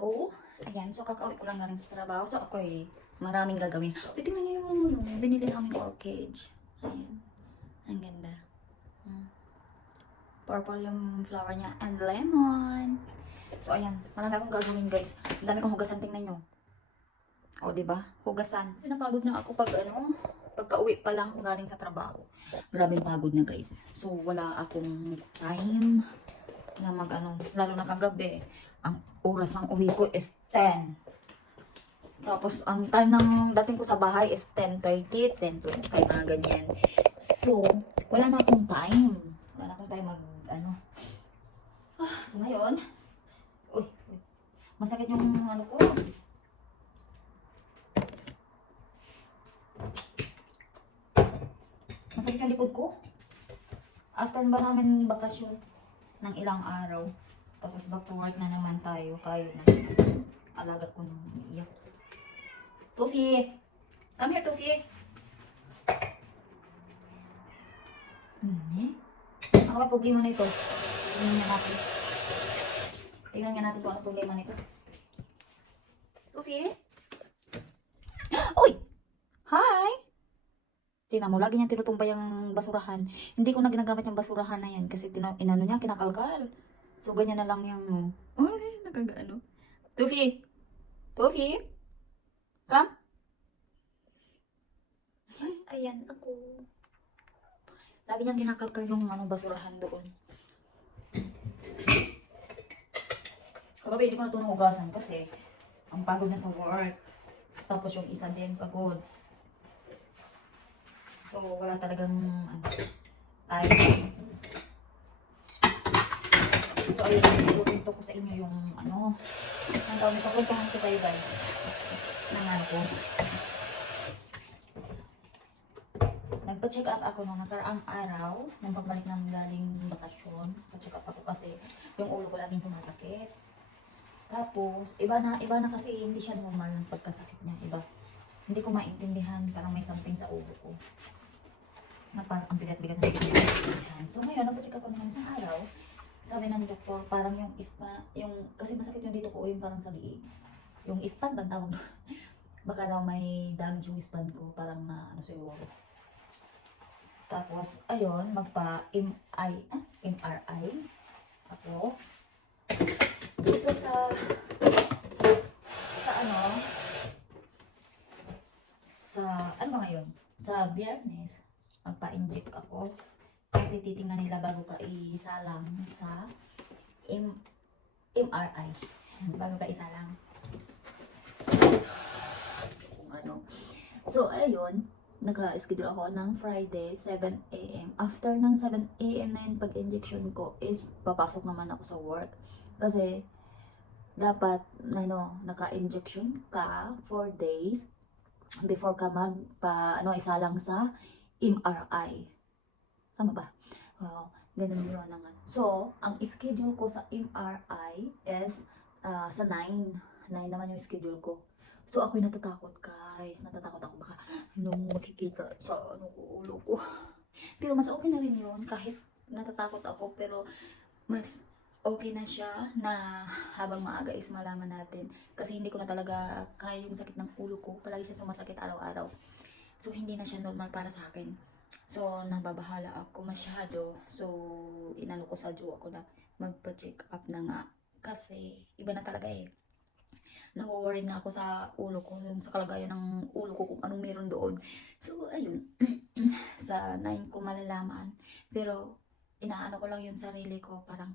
Hello? Ayan, so kakauwi ko lang galing sa trabaho. So ako eh, maraming gagawin. Uy, tingnan niyo yung ano, binili namin orchid. Ayan. Ang ganda. Hmm. Purple yung flower niya. And lemon. So ayan, marami akong gagawin guys. Ang dami kong hugasan, tingnan nyo. O, ba? Hugasan. Kasi napagod na ako pag ano, pagka-uwi pa lang galing sa trabaho. Grabe pagod na guys. So wala akong time na mag ano, lalo na kagabi. Ang oras ng uwi ko is 10. Tapos, ang time ng dating ko sa bahay is 10.30, 10.25, mga ganyan. So, wala na akong time. Wala na akong time mag, ano. Ah, so, ngayon, uy, masakit yung ano ko. Masakit yung likod ko. After ba namin bakasyon ng ilang araw, tapos back to work na naman tayo, kayo na. Alaga ko nang iyak. Tufi! Come here, Tufi! Hmm, eh? Ano ba problema na? Tingnan nga natin. Tingnan nga natin kung ano problema nito. Tufi? Uy! Hi! Tingnan mo, lagi niyang tinutumbay yung basurahan. Hindi ko na ginagamit yung basurahan na yan kasi tina- inano niya, kinakalkal. So, ganyan na lang yung, oh, ay, nakagaano. Tufi! Tufi! Come! Ayan, ako. Lagi niyang kinakalkal yung ano, basurahan doon. Kagabi, hindi ko na ito nahugasan kasi ang pagod na sa work. Tapos yung isa din pagod. So, wala talagang ano, time. Ayun, ilutunto ko sa inyo yung ano. Ang tawag nito, kwentahan ko kayo guys. Ng ano ko. Nagpa-check up ako nung nakaraang araw, nung pagbalik namin galing bakasyon. Pa-check up ako kasi yung ulo ko laging sumasakit. Tapos, iba na, iba na kasi hindi siya normal ng pagkasakit niya. Iba. Hindi ko maintindihan, parang may something sa ulo ko. Na parang ang bigat-bigat na maintindihan. So ngayon, nagpa-check up kami ng isang araw. Sabi ng doktor, parang yung ispa, yung, kasi masakit yung dito ko, yung parang sa liig. Yung ispan, ba ang tawag? Baka daw may damage yung ispan ko, parang na, ano siguro. Tapos, ayun, magpa-MI, ah, MRI ako. So, sa, sa ano, sa, ano ba ngayon? Sa biyernes, magpa-inject ako. Kasi titingnan nila bago ka isalang sa M MRI. Bago ka isalang. Kung ano. So, ayun, naka-schedule ako ng Friday, 7 a.m. After ng 7 a.m. na yun, pag-injection ko is papasok naman ako sa work. Kasi, dapat, ano, naka-injection ka 4 days before ka mag, pa, ano, isalang sa MRI. Tama ba? Oo, ganun yun ang ano. So, ang schedule ko sa MRI is ah, sa 9. 9 naman yung schedule ko. So, ako'y natatakot, guys. Natatakot ako baka nung makikita sa ano ko, ulo ko. Pero mas okay na rin yun kahit natatakot ako. Pero mas okay na siya na habang maaga is malaman natin. Kasi hindi ko na talaga kaya yung sakit ng ulo ko. Palagi siya sumasakit araw-araw. So, hindi na siya normal para sa akin. So, nababahala ako masyado. So, inano ko sa jowa ko na magpa-check up na nga. Kasi, iba na talaga eh. Nawo-worry na ako sa ulo ko, yung sa kalagayan ng ulo ko kung anong meron doon. So, ayun. sa 9 ko malalaman. Pero, inaano ko lang yung sarili ko. Parang,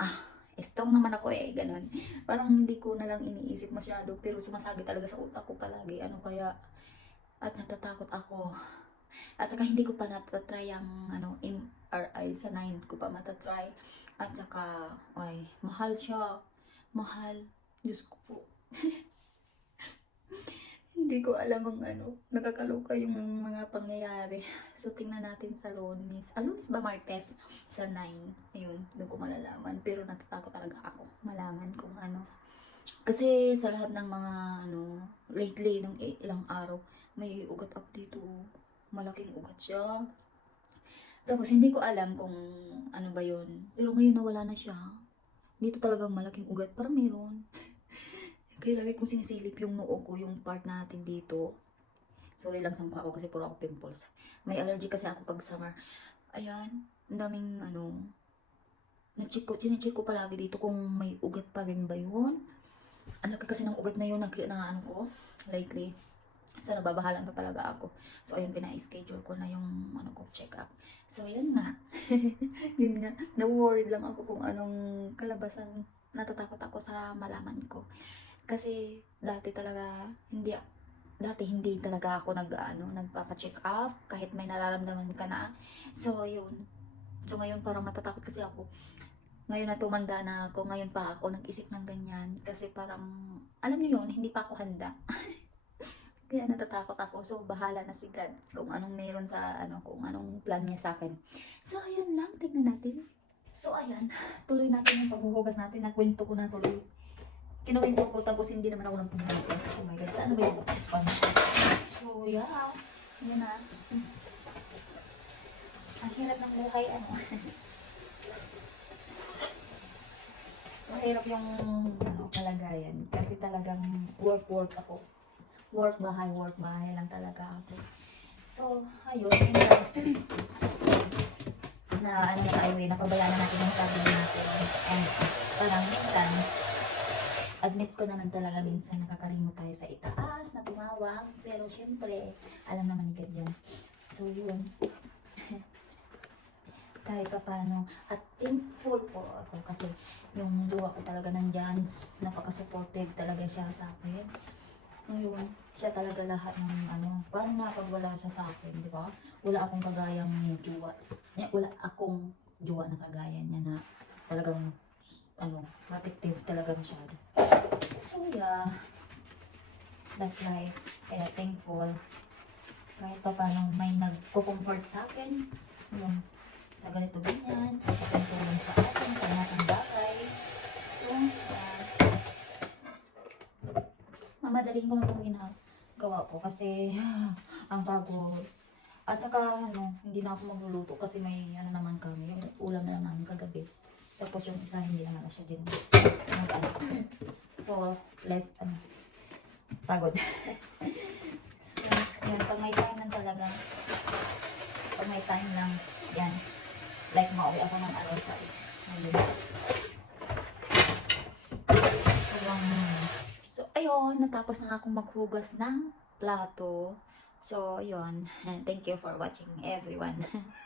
ah, strong naman ako eh, ganun. Parang hindi ko na lang iniisip masyado. Pero sumasagi talaga sa utak ko palagi. Ano kaya, at natatakot ako. At saka hindi ko pa natatry ang ano, MRI sa 9 ko pa matatry. At saka, ay, mahal siya. Mahal. Diyos ko po. hindi ko alam ang ano, nakakaloka yung mga pangyayari. So, tingnan natin sa lunes. Ah, lunes ba Martes? Sa 9. Ayun, doon ko malalaman. Pero natatakot talaga ako malaman kung ano. Kasi sa lahat ng mga ano, lately, ng ilang araw, may ugat up dito. Malaking ugat siya. Tapos hindi ko alam kung ano ba yon Pero ngayon nawala na siya. Dito talagang malaking ugat. Parang meron. Kaya lagi kong sinisilip yung noo ko, yung part natin dito. Sorry lang sa mukha ko kasi puro ako pimples. May allergy kasi ako pag summer. Ayan, ang daming ano, na-check ko, sinicheck ko palagi dito kung may ugat pa rin ba yun. Ang laki kasi ng ugat na yun na, na ano ko, lately. So, nababahalan pa talaga ako. So, ayun, pina-schedule ko na yung ano ko, check up. So, yun nga. yun nga. Na-worried lang ako kung anong kalabasan natatakot ako sa malaman ko. Kasi dati talaga hindi dati hindi talaga ako nag ano, nagpapa-check up kahit may nararamdaman ka na. So yun. So ngayon parang natatakot kasi ako. Ngayon na tumanda na ako, ngayon pa ako nag-isip ng ganyan kasi parang alam niyo yun, hindi pa ako handa. Kaya natatakot ako. So bahala na si God kung anong meron sa ano, kung anong plan niya sa akin. So yun lang, tingnan natin. So ayan, tuloy natin yung paghuhugas natin. Nakwento ko na tuloy. Kinawento ko tapos hindi naman ako nagpumugas. Oh my God, saan ba yung sponge? So yeah, yun na. Ang hirap ng buhay, ano. Mahirap yung ano, kalagayan. Kasi talagang work-work ako. Work bahay, work bahay lang talaga ako. So, ayun, yun lang. na ano tayo eh, napabala na natin yung sabi natin. And parang minsan, admit ko naman talaga minsan nakakalimot tayo sa itaas na tumawag. Pero syempre, alam naman ni God. So yun. Kahit pa paano. At thankful po ako kasi yung luwa ko talaga nandyan. Napaka-supportive talaga siya sa akin. Ngayon, siya talaga lahat ng ano. Parang napag wala siya sa akin, di ba? Wala akong kagayang juwa. Eh, Wala akong juwa na kagaya niya na talagang ano, protective talagang siya. So yeah, that's life. Kaya thankful. Kahit pa paano may nagko-comfort sa akin. Yun. Sa ganito ganyan. Sa tulong Mamadaling ko na itong ginagawa ko kasi ang pagod. At saka ano, hindi na ako magluluto kasi may ano naman kami, yung ulam na lang namin kagabi. Tapos yung isa hindi naman na siya din ano. So, less, ano, pagod. so, yan, pag may time lang talaga, pag may time lang, yan, like mauwi ako ng 6. Ayun. So, um, so, natapos na akong maghugas ng plato. So, ayun, thank you for watching everyone.